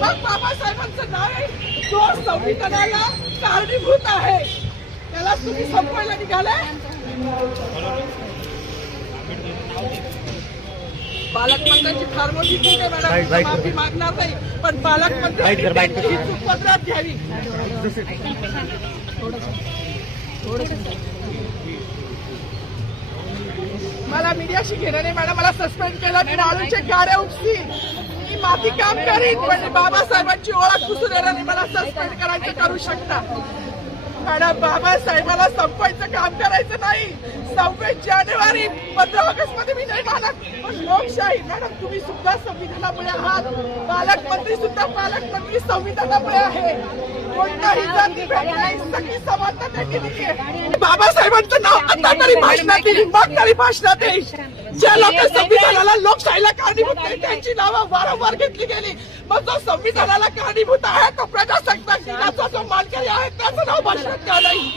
मग बाबासाहेबांचं नाव आहे जो संविधानाला कारणीभूत आहे त्याला तुम्ही संपवायला निघाले. पालकमंत्र्यांची फार मोठी चूक आहे मॅडम, माफी मागणार नाही, पण पालकमंत्री पदरात घ्यावी. मला मीडियाशी घेणं नाही मॅडम, मला सस्पेंड केलं, मी नाळूचे गाड्या उपसी, मी माती काम करीन, पण बाबासाहेबांची ओळख पुसून येणार नाही. मला सस्पेंड करायचं करू शकता मॅडम. बाबासाहेबाला संपवायचं काम करायचं नाही. 26 जानेवारी 15 ऑगस्ट मध्ये मी नाही मानत, पण लोकशाही मॅडम तुम्ही सुद्धा संविधानामुळे आहात. पालकमंत्री सुद्धा पालकमंत्री संविधानामुळे आहे. कोणताही जाती भेद नाही, सगळी समानता त्यांनी दिली आहे. बाबासाहेबांचं नाव आता तरी भाषणात येईल, मग तरी भाषणात येईल. ज्या लोक संविधानाला लोकशाहीला कारणीभूत नाही त्यांची नावं वारंवार घेतली गेली. मग जो संविधानाला कारणीभूत आहे तो प्रजासत्ताक दिनाचा जो मानकरी आहे त्याचं नाव भाषणात का नाही.